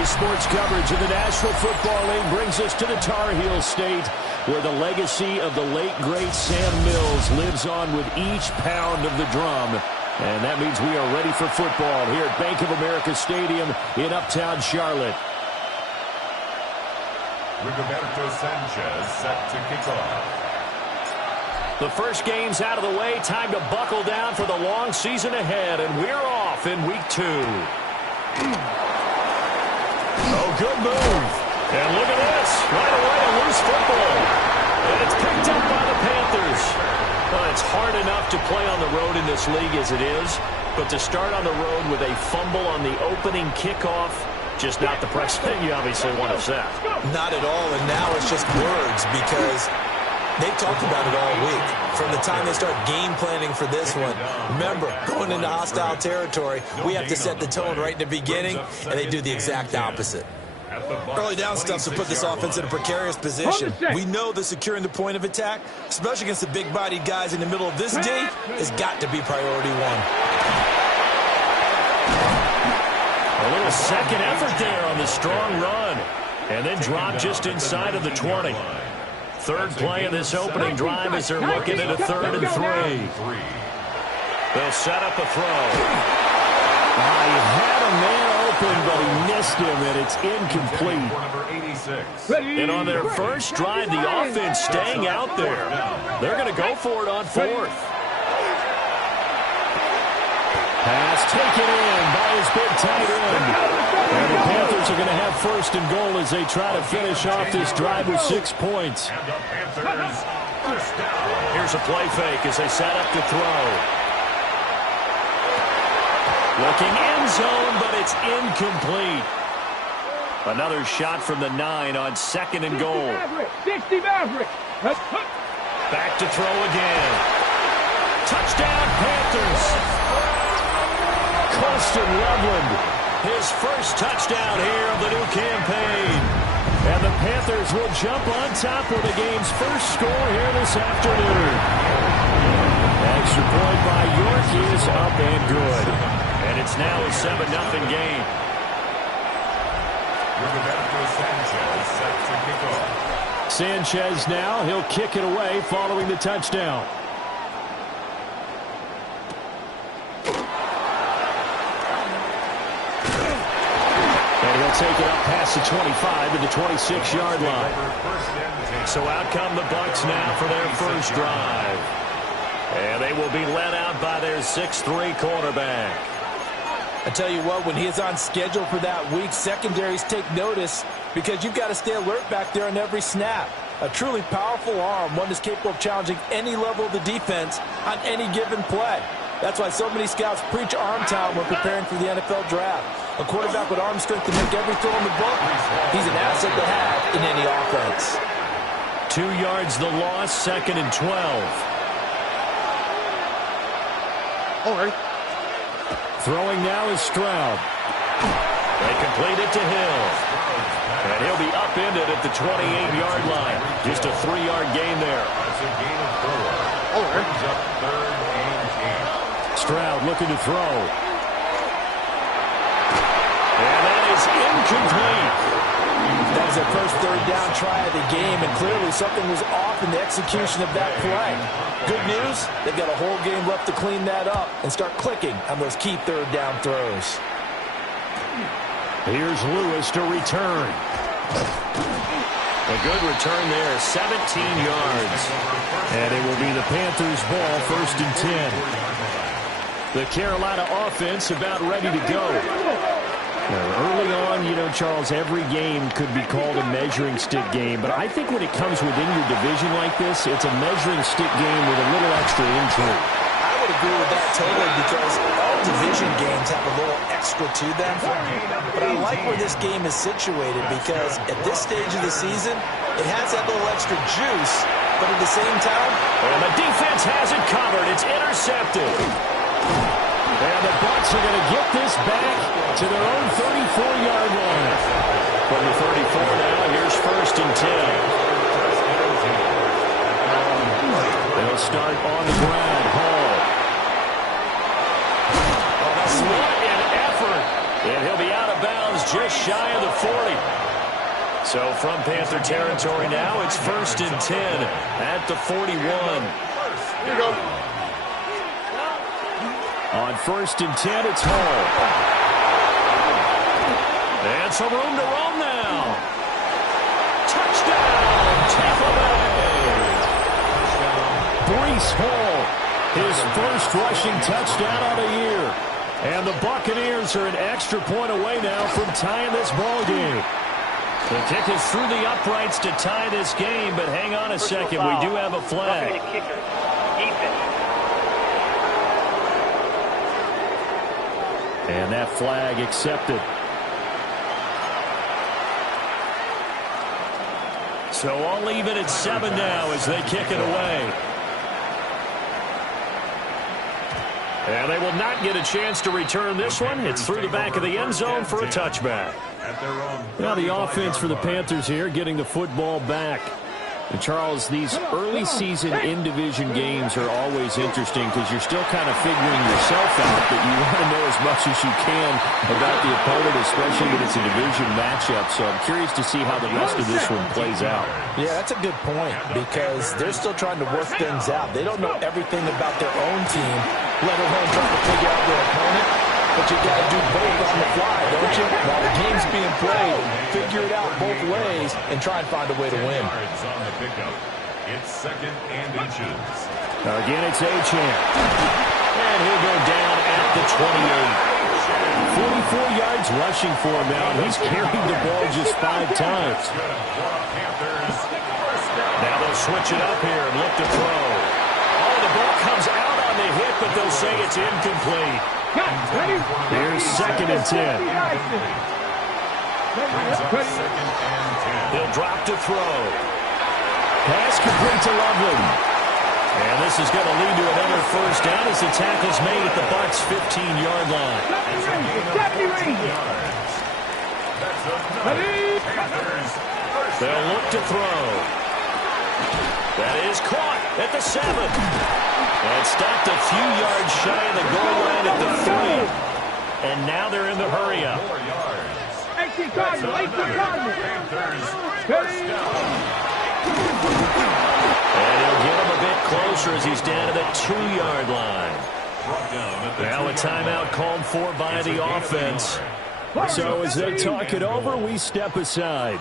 Daily sports coverage of the National Football League brings us to the Tar Heel State, where the legacy of the late, great Sam Mills lives on with each pound of the drum. And that means we are ready for football here at Bank of America Stadium in Uptown Charlotte. Rigoberto Sanchez set to kick off. The first game's out of the way. Time to buckle down for the long season ahead. And we're off in week 2. Oh, good move. And look at this. Right away, a loose football. And it's picked up by the Panthers. Well, it's hard enough to play on the road in this league as it is. But to start on the road with a fumble on the opening kickoff, just not the precedent you obviously want to set. Not at all, and now it's just words because they've talked about it all week. From the time they start game planning for this one, remember, going into hostile territory, we have to set the tone right in the beginning, and they do the exact opposite. Early down stuff to put this offense in a precarious position. We know that securing the point of attack, especially against the big-bodied guys in the middle of this D, has got to be priority one. A little second effort there on the strong run. And then drop just inside of the 20. Third play of this opening drive as they're looking at a 3rd and 3. They'll set up a throw. He had a man open, but he missed him, and it's incomplete. And on their first drive, the offense staying out there. They're going to go for it on 4th. Pass taken in by his big tight end. And the Panthers are going to have 1st and goal as they try to finish off this drive with 6 points. Here's a play fake as they set up to throw. Looking end zone, but it's incomplete. Another shot from the 9 on 2nd and goal. Back to throw again. Touchdown, Panthers. Colston Loveland, his first touchdown here of the new campaign. And the Panthers will jump on top with the game's first score here this afternoon. Extra point by York is up and good. And it's now a 7-0 game. Rigoberto Sanchez set to kick off. Sanchez now, he'll kick it away following the touchdown. Take it up past the 25 to the 26-yard line. So out come the Bucs now for their first drive. And they will be led out by their 6'3" quarterback. I tell you what, when he is on schedule for that week, secondaries take notice because you've got to stay alert back there on every snap. A truly powerful arm, one that's capable of challenging any level of the defense on any given play. That's why so many scouts preach arm talent when preparing for the NFL draft. A quarterback with arm strength to make every throw in the book, he's an asset to have in any offense. 2 yards the loss, 2nd and 12. All right. Throwing now is Stroud. They complete it to Hill. And he'll be upended at the 28-yard line. Just a 3-yard gain there. That's a gain of 4. All right. Brings up 3rd and 8. Stroud looking to throw. And that is incomplete. That was their first 3rd down try of the game, and clearly something was off in the execution of that play. Good news, they've got a whole game left to clean that up and start clicking on those key 3rd down throws. Here's Lewis to return. A good return there, 17 yards. And it will be the Panthers' ball, 1st and 10. The Carolina offense about ready to go. Early on, you know, Charles, every game could be called a measuring stick game. But I think when it comes within your division like this, it's a measuring stick game with a little extra intrigue. I would agree with that totally because all division games have a little extra to them. But I like where this game is situated because at this stage of the season, it has that little extra juice. But at the same time, and the defense has it covered. It's intercepted. And the Bucs are going to get this back to their own 34-yard line. From the 34 now, here's 1st and 10. They'll start on the ground. Hall. Oh, that's what an effort. And he'll be out of bounds just shy of the 40. So from Panther territory now, it's 1st and 10 at the 41. Here you go. On 1st and 10, it's Hall. And some room to roam now. Touchdown, Tampa Bay. Breece Hall, his first rushing touchdown of the year. And the Buccaneers are an extra point away now from tying this ball game. The kick is through the uprights to tie this game, but hang on a second. We do have a flag. And that flag accepted. So I'll leave it at 7 now as they kick it away. And they will not get a chance to return this one. It's through the back of the end zone for a touchback. Now the offense for the Panthers here getting the football back. And Charles, these early season in-division games are always interesting because you're still kind of figuring yourself out, but you want to know as much as you can about the opponent, especially when it's a division matchup. So I'm curious to see how the rest of this one plays out. Yeah, that's a good point because they're still trying to work things out. They don't know everything about their own team, let alone trying to figure out their opponent. But you got to do both on the fly, don't you? While the game's being played, figure it out both ways and try and find a way to win. It's 2nd and inches. Again, it's Achane. And he'll go down at the 28. 44 yards rushing for him now, and he's carried the ball just 5 times. Now they'll switch it up here and look to throw. Oh, the ball comes out on the hit, but they'll say it's incomplete. Here's 2nd and 10. He'll drop to throw. Pass complete to Loveland. And this is going to lead to another first down as the tackle's made at the Bucs' 15-yard line. They'll look to throw. That is caught at the 7. And stopped a few yards shy of the goal line at the 3. And now they're in the hurry-up. And he'll get him a bit closer as he's down to the 2-yard line. Now a timeout called for by the offense. So as they talk it over, we step aside.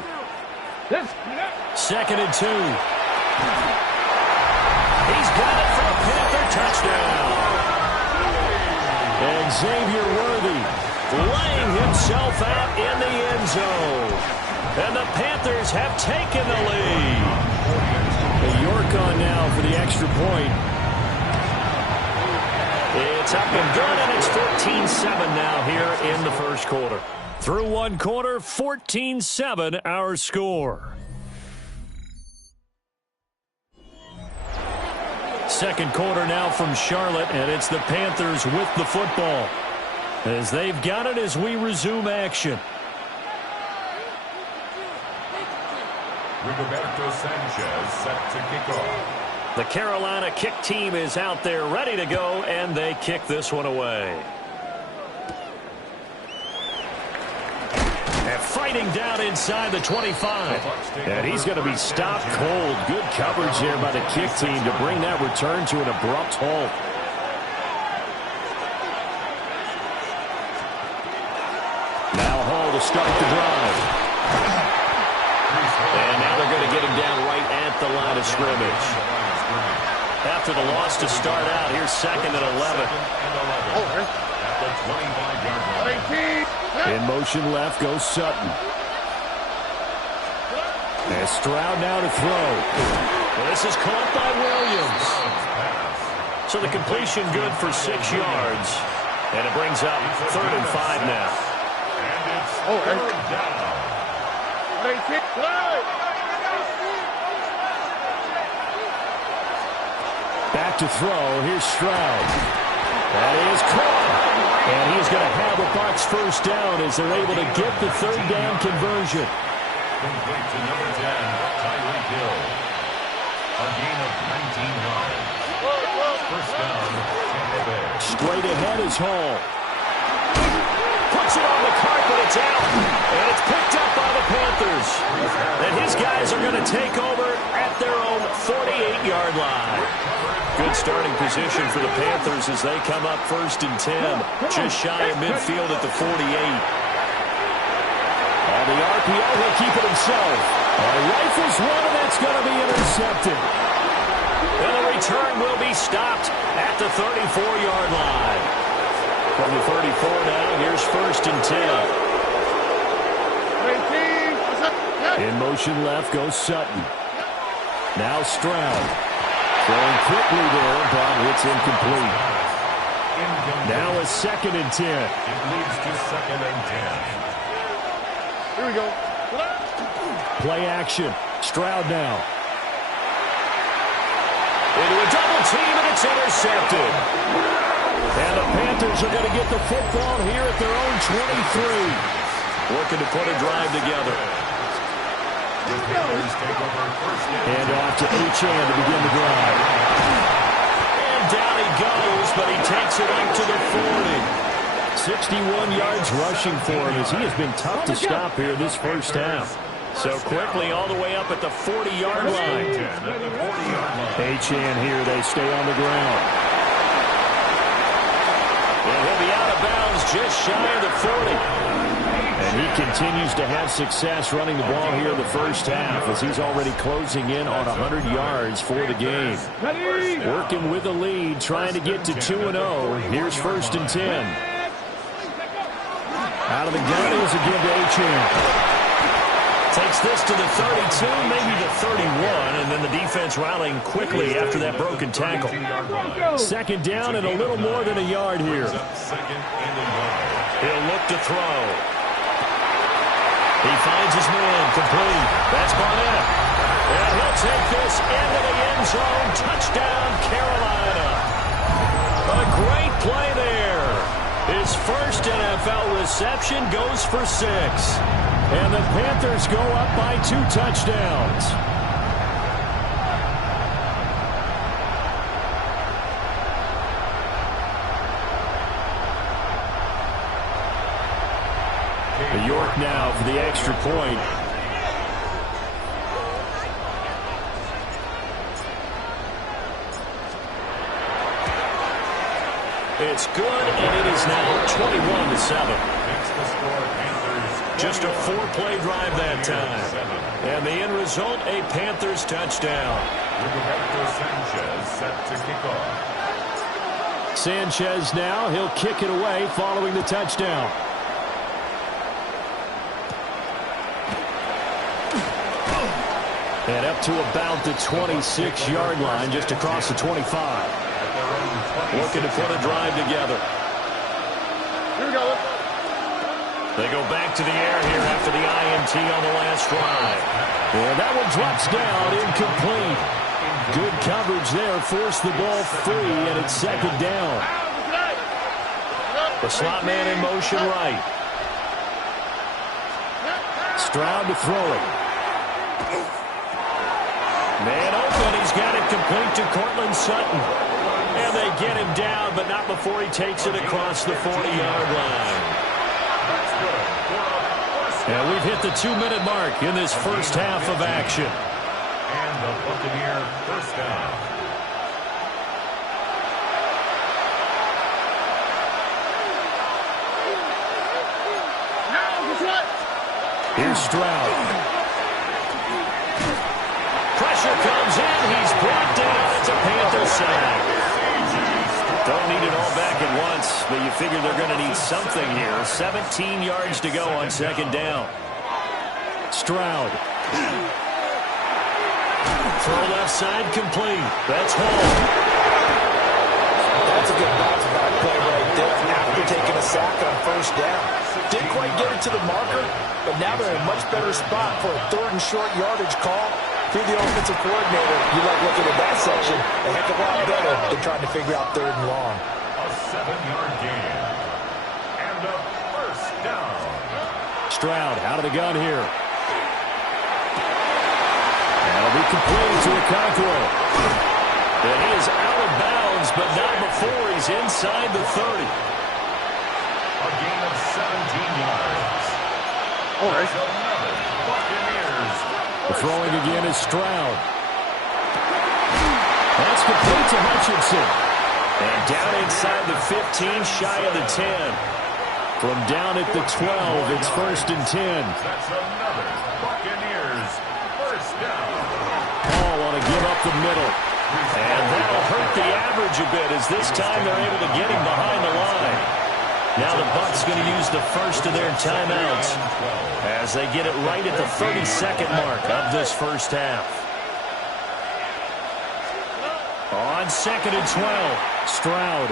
2nd and 2. He's got it for a Panther touchdown. And Xavier Worthy laying himself out in the end zone. And the Panthers have taken the lead. York on now for the extra point. It's up and good, and it's 14-7 now here in the first quarter. Through one quarter, 14-7 our score. Second quarter now from Charlotte, and it's the Panthers with the football as they've got it as we resume action. Rigoberto Sanchez set to kick off. The Carolina kick team is out there ready to go, and they kick this one away. And fighting down inside the 25. And he's going to be stopped cold. Good coverage there by the kick team to bring that return to an abrupt halt. Now Hall to start the drive. And now they're going to get him down right at the line of scrimmage. After the loss to start out, here's 2nd and 11. In motion left goes Sutton. And Stroud now to throw. Well, this is caught by Williams. So the completion good for 6 yards. And it brings up 3rd and 5 now. And it's 3rd down. Back to throw. Here's Stroud. That is caught. And he's going to have a Bucs first down as they're able to get the 3rd down conversion. Complete to number 10, Tyreek Hill. A gain of 19 yards. First down, Tampa Bay. Straight ahead is Hall. puts it on the carpet. It's out. And it's picked up by the Panthers. And his guys are going to take over at their own 48-yard line. Good starting position for the Panthers as they come up 1st and 10. Just shy of midfield at the 48. On the RPO, he'll keep it himself. Rifles one, and that's going to be intercepted. And the return will be stopped at the 34-yard line. From the 34 now, here's 1st and 10. In motion left goes Sutton. Now Stroud. Throwing quickly there, but it's incomplete. Now a 2nd and 10. It leads to 2nd and 10. Here we go. Play action. Stroud now. Into a double team, and it's intercepted. And the Panthers are going to get the football here at their own 23. Looking to put a drive together. And off to Achane to begin the drive. And down he goes, but he takes it up to the 40. 61 yards rushing for him as he has been tough to stop here this first half. So quickly all the way up at the 40-yard line. Achane here, they stay on the ground. And he'll be out of bounds just shy of the 40. And he continues to have success running the ball here in the first half as he's already closing in on 100 yards for the game. Working with a lead, trying to get to 2-0. Here's 1st and 10. Out of the gun is again to Achane. Takes this to the 32, maybe the 31, and then the defense rallying quickly after that broken tackle. 2nd down and a little more than a yard here. He'll look to throw. He finds his man, complete. That's Barnett. And he'll take this into the end zone. Touchdown, Carolina. A great play there. His first NFL reception goes for 6. And the Panthers go up by 2 touchdowns. York now for the extra point. It's good, and it is now 21-7. Just a 4-play drive that time. And the end result, a Panthers touchdown. Sanchez set to kick off. Sanchez now, he'll kick it away following the touchdown. And up to about the 26-yard line, just across the 25. Looking to put a drive together. Here we go. They go back to the air here after the INT on the last drive. And that one drops down, incomplete. Good coverage there, forced the ball free, and it's 2nd down. The slot man in motion right. Stroud to throw it. Man open, he's got it complete to Cortland Sutton. And they get him down, but not before he takes it across the 40-yard line. And we've hit the 2-minute mark in this first half of action. And the Buccaneer first down. Here's Stroud. Pressure comes in. He's brought down. It's a Panther sack. Don't need it all back at once, but you figure they're going to need something here. 17 yards to go on 2nd down. Stroud. Throw left side complete. That's Hall. That's a good bounce back play right there after taking a sack on 1st down. Didn't quite get it to the marker, but now they're in a much better spot for a 3rd and short yardage call. If you're the offensive coordinator, you like looking at that section a heck of a lot better than trying to figure out 3rd and long. A 7-yard gain. And a first down. Stroud out of the gun here. That'll be completed to Okonkwo. And he is out of bounds, but not before he's inside the 30. A gain of 17 yards. All right. 11 Buccaneers. Throwing again is Stroud. That's complete to Hutchinson. And down inside the 15, shy of the 10. From down at the 12, it's 1st and 10. That's another Buccaneers first down. Paul want to give up the middle. And that'll hurt the average a bit as this time they're able to get him behind the line. Now the Bucs going to use the first of their timeouts as they get it right at the 32nd mark of this first half. On 2nd and 12, Stroud.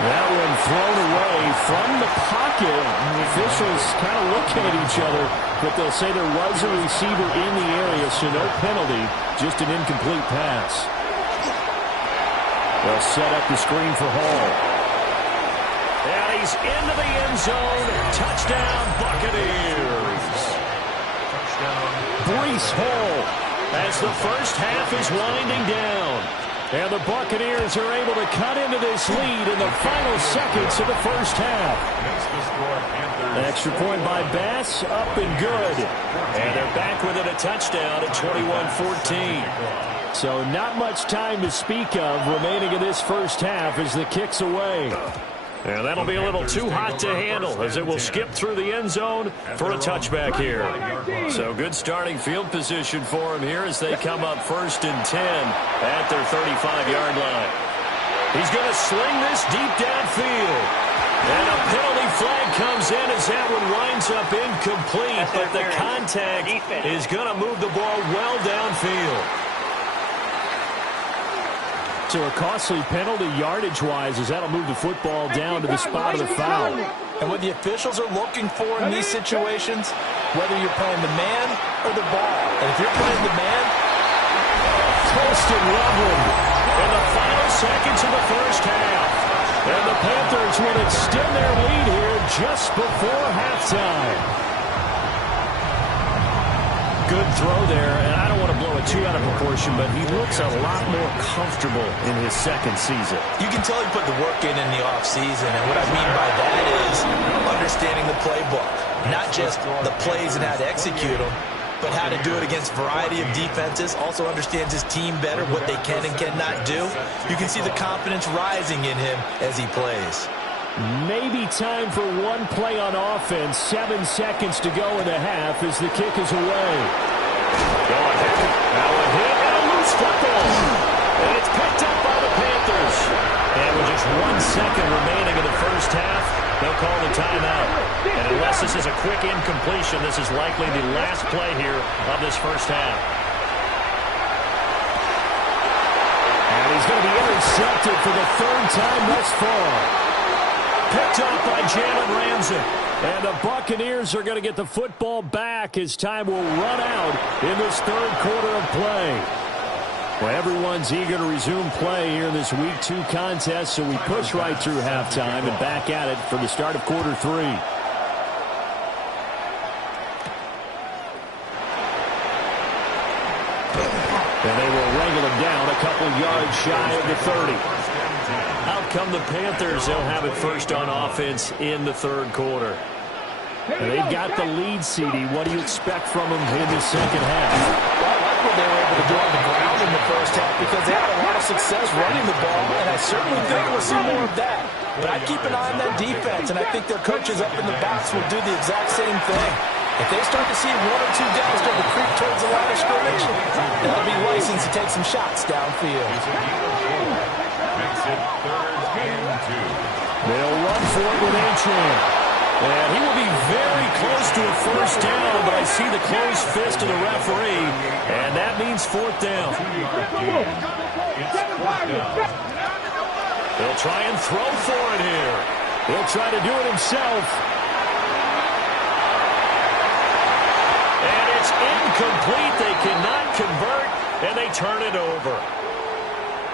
That one thrown away from the pocket. The officials kind of looking at each other, but they'll say there was a receiver in the area, so no penalty, just an incomplete pass. They'll set up the screen for Hall. And he's into the end zone. Touchdown, Buccaneers. Breece Hall as the first half is winding down. And the Buccaneers are able to cut into this lead in the final seconds of the first half. An extra point by Bass, up and good. And they're back within a touchdown at 21-14. So not much time to speak of remaining in this first half as the kick's away. And that'll be a little too hot to handle as it will skip through the end zone for a touchback here. So good starting field position for him here as they come up 1st and 10 at their 35-yard line. He's going to sling this deep downfield. And a penalty flag comes in as that one winds up incomplete. But the contact is going to move the ball well downfield. So a costly penalty yardage-wise as that'll move the football down to the spot of the foul. And what the officials are looking for in these situations, whether you're playing the man or the ball. And if you're playing the man, Colston Loveland in the final seconds of the first half. And the Panthers will extend their lead here just before halftime. Good throw there, and I don't want to blow it too out of proportion, but he looks a lot more comfortable in his second season. You can tell he put the work in the offseason, and what I mean by that is understanding the playbook. Not just the plays and how to execute them, but how to do it against a variety of defenses. Also understands his team better, what they can and cannot do. You can see the confidence rising in him as he plays. Maybe time for one play on offense. 7 seconds to go in the half as the kick is away. Now a hit and a loose football. And it's picked up by the Panthers. And with just 1 second remaining in the first half, they'll call the timeout. And unless this is a quick incompletion, this is likely the last play here of this first half. And he's going to be intercepted for the 3rd time thus far. Picked up by Jalen Ramsey. And the Buccaneers are going to get the football back as time will run out in this 3rd quarter of play. Well, everyone's eager to resume play here in this Week 2 contest, so we push right through halftime and back at it for the start of quarter 3. And they will wrangle him down a couple yards shy of the 30. Out come the Panthers. They'll have it first on offense in the 3rd quarter. And they've got the lead, CD. What do you expect from them in the second half? Well, I like what they were able to do on the ground in the first half because they had a lot of success running the ball, and I certainly think we'll see more of that. But I keep an eye on that defense, and I think their coaches up in the box will do the exact same thing. If they start to see 1 or 2 guys start to creep towards the line of scrimmage, they'll be licensed to take some shots downfield. They'll run for it with Antron. And he will be very close to a first down, but I see the closed fist of the referee, and that means 4th down. He'll try and throw for it here. He'll try to do it himself. And it's incomplete. They cannot convert, and they turn it over.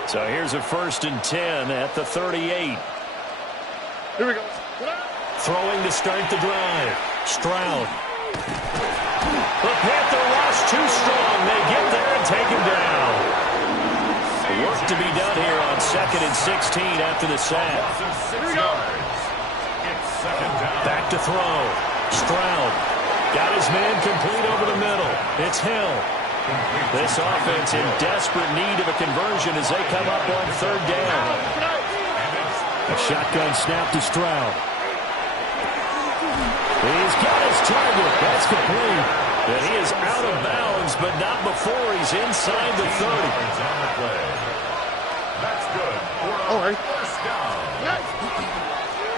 So here's a 1st and 10 at the 38. Here we go. Throwing to start the drive. Stroud. The Panther rush too strong. They get there and take him down. Work to be done here on second and 16 after the sack. Back to throw. Stroud got his man complete over the middle. It's Hill. This offense in desperate need of a conversion as they come up on third down. A shotgun snap to Stroud. He's got his target. That's complete. And he is out of bounds, but not before he's inside the 30. That's good. All right.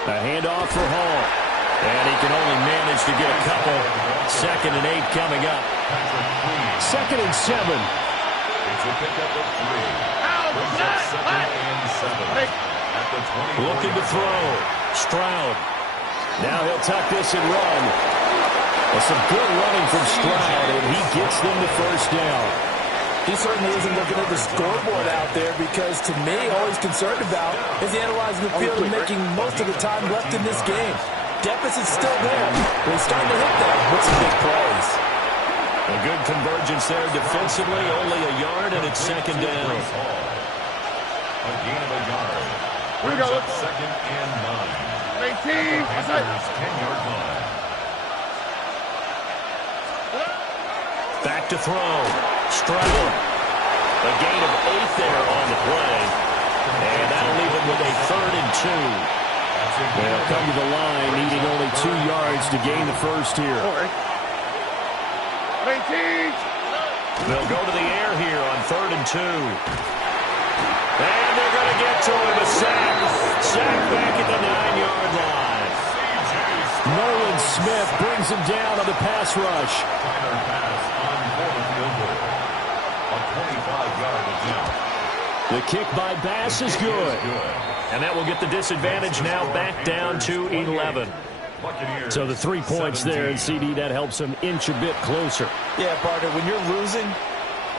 A handoff for Hall. And he can only manage to get a couple. 2nd and 8 coming up. 2nd and 7. It's a pickup of 3. Looking to throw. Stroud. Now he'll tuck this and run. Well, some good running from Stroud, and he gets them the first down. He certainly isn't looking at the scoreboard out there because, to me, all he's concerned about is analyzing the field and making most of the time left in this game. Deficit's still there, but he's starting to hit that with some big plays. A good convergence there defensively, only a yard, and it's 2nd down. A gain of a yard. Here we go. 2nd and 9. 18. Panthers 10-yard line. Back to throw. Stroud. A gain of 8 there on the play. And that'll leave him with a 3rd and 2. They'll come to the line, needing only 2 yards to gain the first here. All right. 18. They'll go to the air here on 3rd and 2. And they're going to get to him. A sack. Sack back at the 9-yard line. Nolan Smith brings him down on the pass rush. Tyler pass on for the field goal. A 25-yard attempt. The kick by Bass is good. And that will get the disadvantage now back down to 11. So the 3 points there, and CD, that helps them inch a bit closer. Yeah, partner, when you're losing,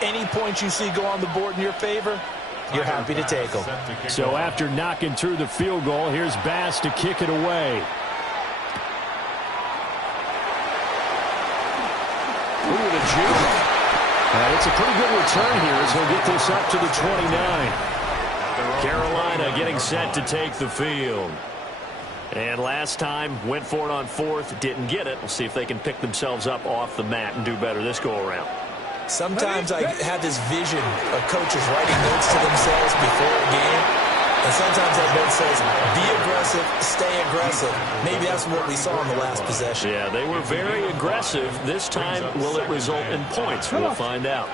any points you see go on the board in your favor, you're happy to take them. So after knocking through the field goal, here's Bass to kick it away. Ooh, the juke. It's a pretty good return here as he'll get this up to the 29. Carolina getting set to take the field. And last time, went for it on 4th, didn't get it. We'll see if they can pick themselves up off the mat and do better this go-around. Sometimes I have this vision of coaches writing notes to themselves before a game. And sometimes that note says, be aggressive, stay aggressive. Maybe that's what we saw in the last possession. Yeah, they were very aggressive. This time, will it result in points? We'll find out.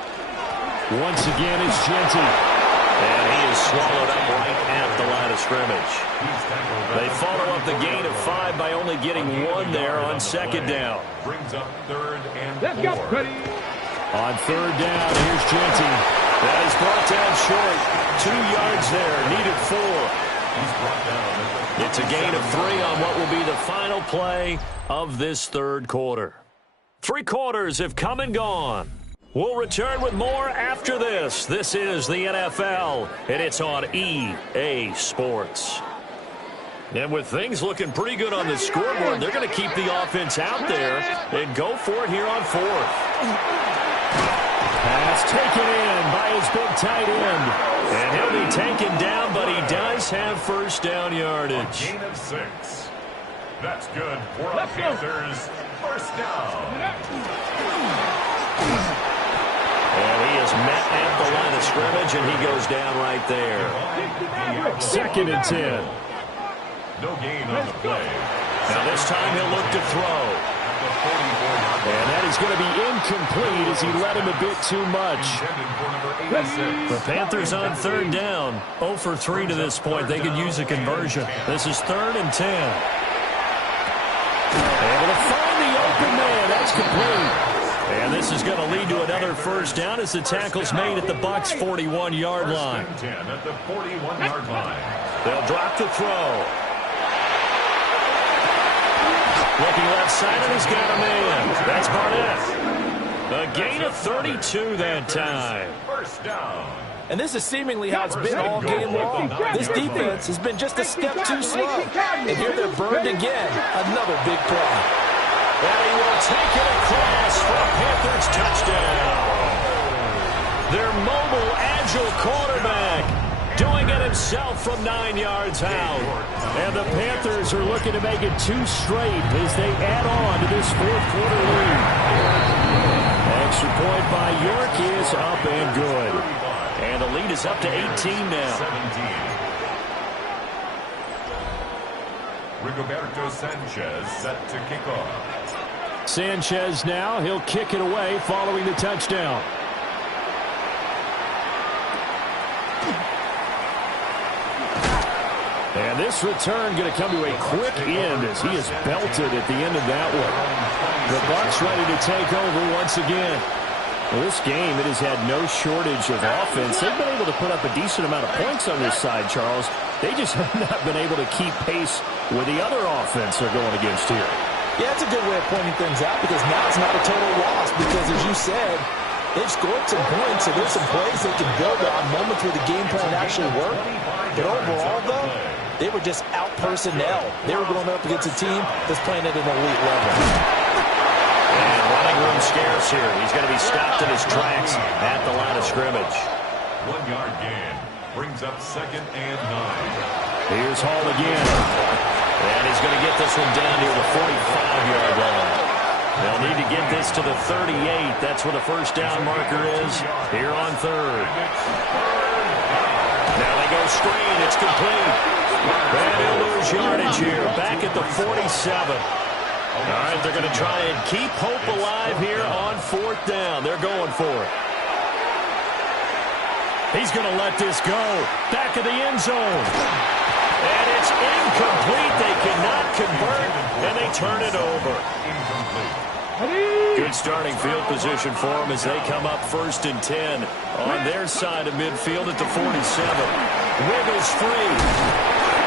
Once again, it's Genty. And he is swallowed up right at the line of scrimmage. They follow up the gain of 5 by only getting 1 there on 2nd down. Brings up 3rd and 4. Let's go, buddy. On 3rd down, here's Genty. That is brought down short. 2 yards there, needed 4. He's brought down. It's a gain of 3 on what will be the final play of this 3rd quarter. 3 quarters have come and gone. We'll return with more after this. This is the NFL, and it's on EA Sports. And with things looking pretty good on the scoreboard, they're going to keep the offense out there and go for it here on 4th. Pass taken in by his big tight end. And he'll be taken down, but he does have first down yardage. Gain of 6. That's good for the Panthers. First down. And he is met at the line of scrimmage, and he goes down right there. 2nd and 10. No gain on the play. Now this time he'll look to throw. And that is going to be incomplete as he led him a bit too much. The Panthers on 3rd down. 0 for 3 to this point. They could use a conversion. This is 3rd and 10. Able to find the open man. That's complete. And this is going to lead to another first down as the tackle's made at the Bucs' 41-yard line. 10 at the 41-yard line. They'll drop the throw. Looking left side, and he's got a man. That's Barnett. A gain of 32 that time. First down. And this is seemingly how it's been all game long. This defense has been just a step too slow. And here they're burned again. Another big play. And he will take it across for a Panthers touchdown. Their mobile, agile quarterback doing it himself from 9 yards out. And the Panthers are looking to make it 2 straight as they add on to this fourth quarter lead. Extra point by York is up and good. And the lead is up to 18 now. 17. Rigoberto Sanchez set to kick off. Sanchez now, he'll kick it away following the touchdown. And this return going to come to a quick end as he is belted at the end of that one. The Bucs ready to take over once again. Well, this game, it has had no shortage of offense. They've been able to put up a decent amount of points on this side, Charles. They just have not been able to keep pace with the other offense they're going against here. Yeah, it's a good way of pointing things out because now it's not a total loss because, as you said, they've scored some points, so there's some plays they can build on, moments where the game plan actually worked. But overall, though, they were just out-personnel. They were going up against a team that's playing at an elite level. And running room scarce here. He's going to be stopped in his tracks at the line of scrimmage. 1 yard gain brings up 2nd and 9. Here's Hall again. And he's going to get this one down near the 45-yard line. They'll need to get this to the 38. That's where the first down marker is here on 3rd. Now they go screen. It's complete. And he'll lose yardage here. Back at the 47. All right, they're going to try and keep hope alive here on 4th down. They're going for it. He's going to let this go. Back of the end zone. And it's incomplete. They cannot convert, and they turn it over. Good starting field position for them as they come up 1st and 10 on their side of midfield at the 47. Wiggles free.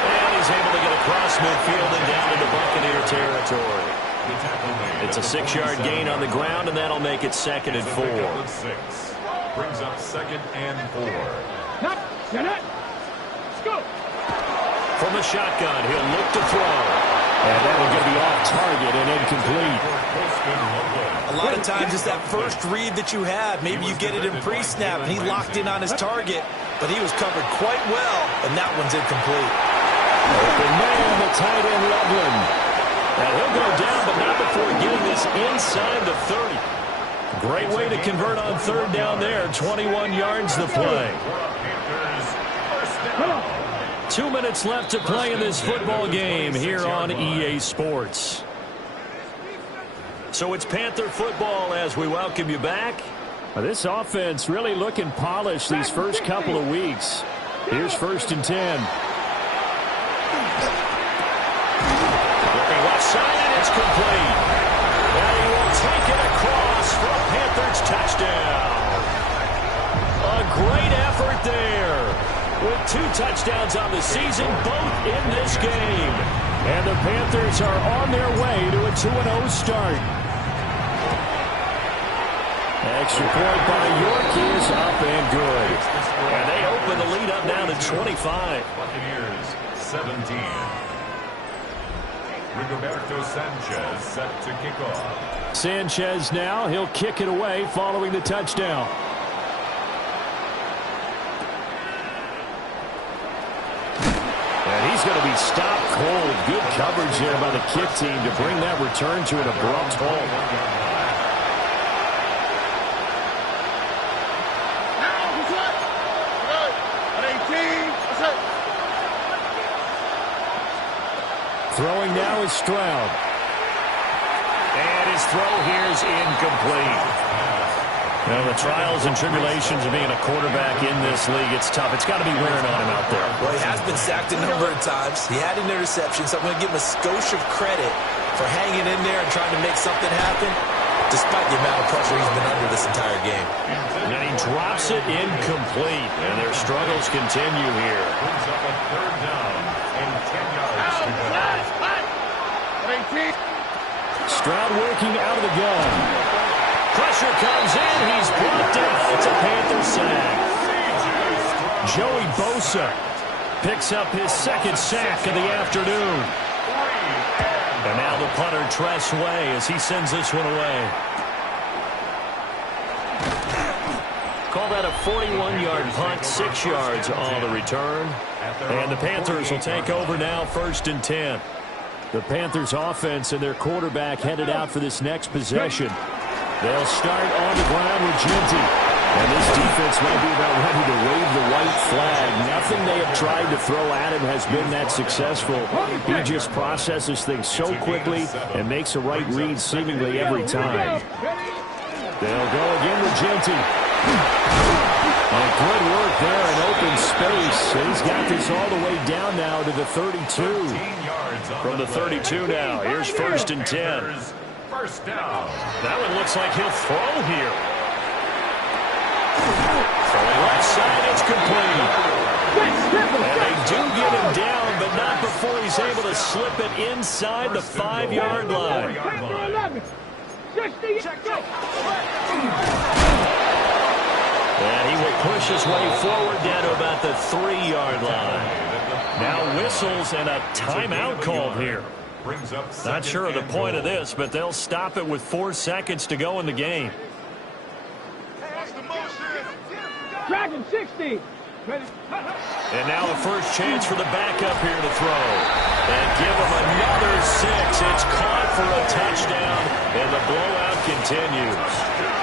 And he's able to get across midfield and down into Buccaneer territory. It's a 6-yard gain on the ground, and that'll make it 2nd and 4. Brings up 2nd and 4. Let's go. From the shotgun, he'll look to throw. And that one going to be off target and incomplete. A lot of times it's that first read that you have. Maybe you get it in pre-snap, and he locked in on his target, but he was covered quite well, and that one's incomplete. Open man, the tight end, Loveland. And he'll go down, but not before getting this inside the 30. Great way to convert on 3rd down there. 21 yards the play. 2 minutes left to play in this football game here on EA Sports. So it's Panther football as we welcome you back. This offense really looking polished these first couple of weeks. Here's 1st and 10. Looking left side, and it's complete. And he will take it across for a Panthers touchdown. A great effort there. With 2 touchdowns on the season, both in this game. And the Panthers are on their way to a 2-0 start. Extra point by York is up and good. And they open the lead up now to 25. Buccaneers 17. Rigoberto Sanchez set to kick off. Sanchez now, he'll kick it away following the touchdown. And he's going to be stopped cold. Good coverage there by the kick team to bring that return to an abrupt halt. Throwing now is Stroud. And his throw here is incomplete. You know, the trials and tribulations of being a quarterback in this league, it's tough. It's got to be wearing on him out there. Well, he has been sacked a number of times. He had an interception, so I'm going to give him a skosh of credit for hanging in there and trying to make something happen, despite the amount of pressure he's been under this entire game. And he drops it incomplete, and their struggles continue here. Brings up a 3rd down and 10 yards to go. Stroud working out of the gun. Pressure comes in. He's brought down. It's a Panther sack. Joey Bosa picks up his 2nd sack of the afternoon. And now the punter, Tress Way, as he sends this one away. Call call that a 41-yard punt, 6 yards on the return. And the Panthers will take over now, 1st and 10. The Panthers offense and their quarterback headed out for this next possession. They'll start on the ground with Ginty. And this defense might be about ready to wave the white flag. Nothing they have tried to throw at him has been that successful. He just processes things so quickly and makes a right read seemingly every time. They'll go again with Ginty. And good work there in open space. And he's got this all the way down now to the 32. From the 32 now, here's 1st and 10. First down. That one looks like he'll throw here. From the left side, it's complete. And they do get him down, but not before he's able to slip it inside the 5-yard line. And he will push his way forward down to about the 3-yard line. Now whistles and a timeout called here. Not sure of the point of this, but they'll stop it with 4 seconds to go in the game. Dragon 60. And now a first chance for the backup here to throw. And give him another 6. It's caught for a touchdown, and the blowout continues.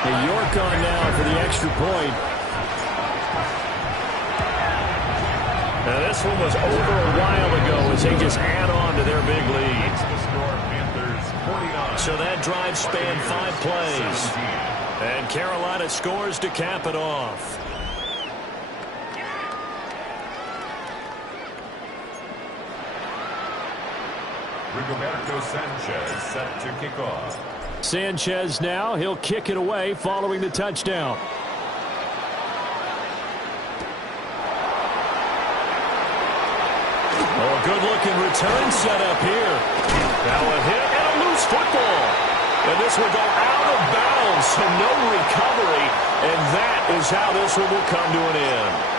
And York on now for the extra point. Now this one was over a while ago as they just add on to their big lead. So that drive spanned 5 plays. And Carolina scores to cap it off. Rigoberto Sanchez set to kick off. Sanchez now, he'll kick it away following the touchdown. Oh, good-looking return set up here. Now a hit and a loose football. And this will go out of bounds, so no recovery. And that is how this one will come to an end.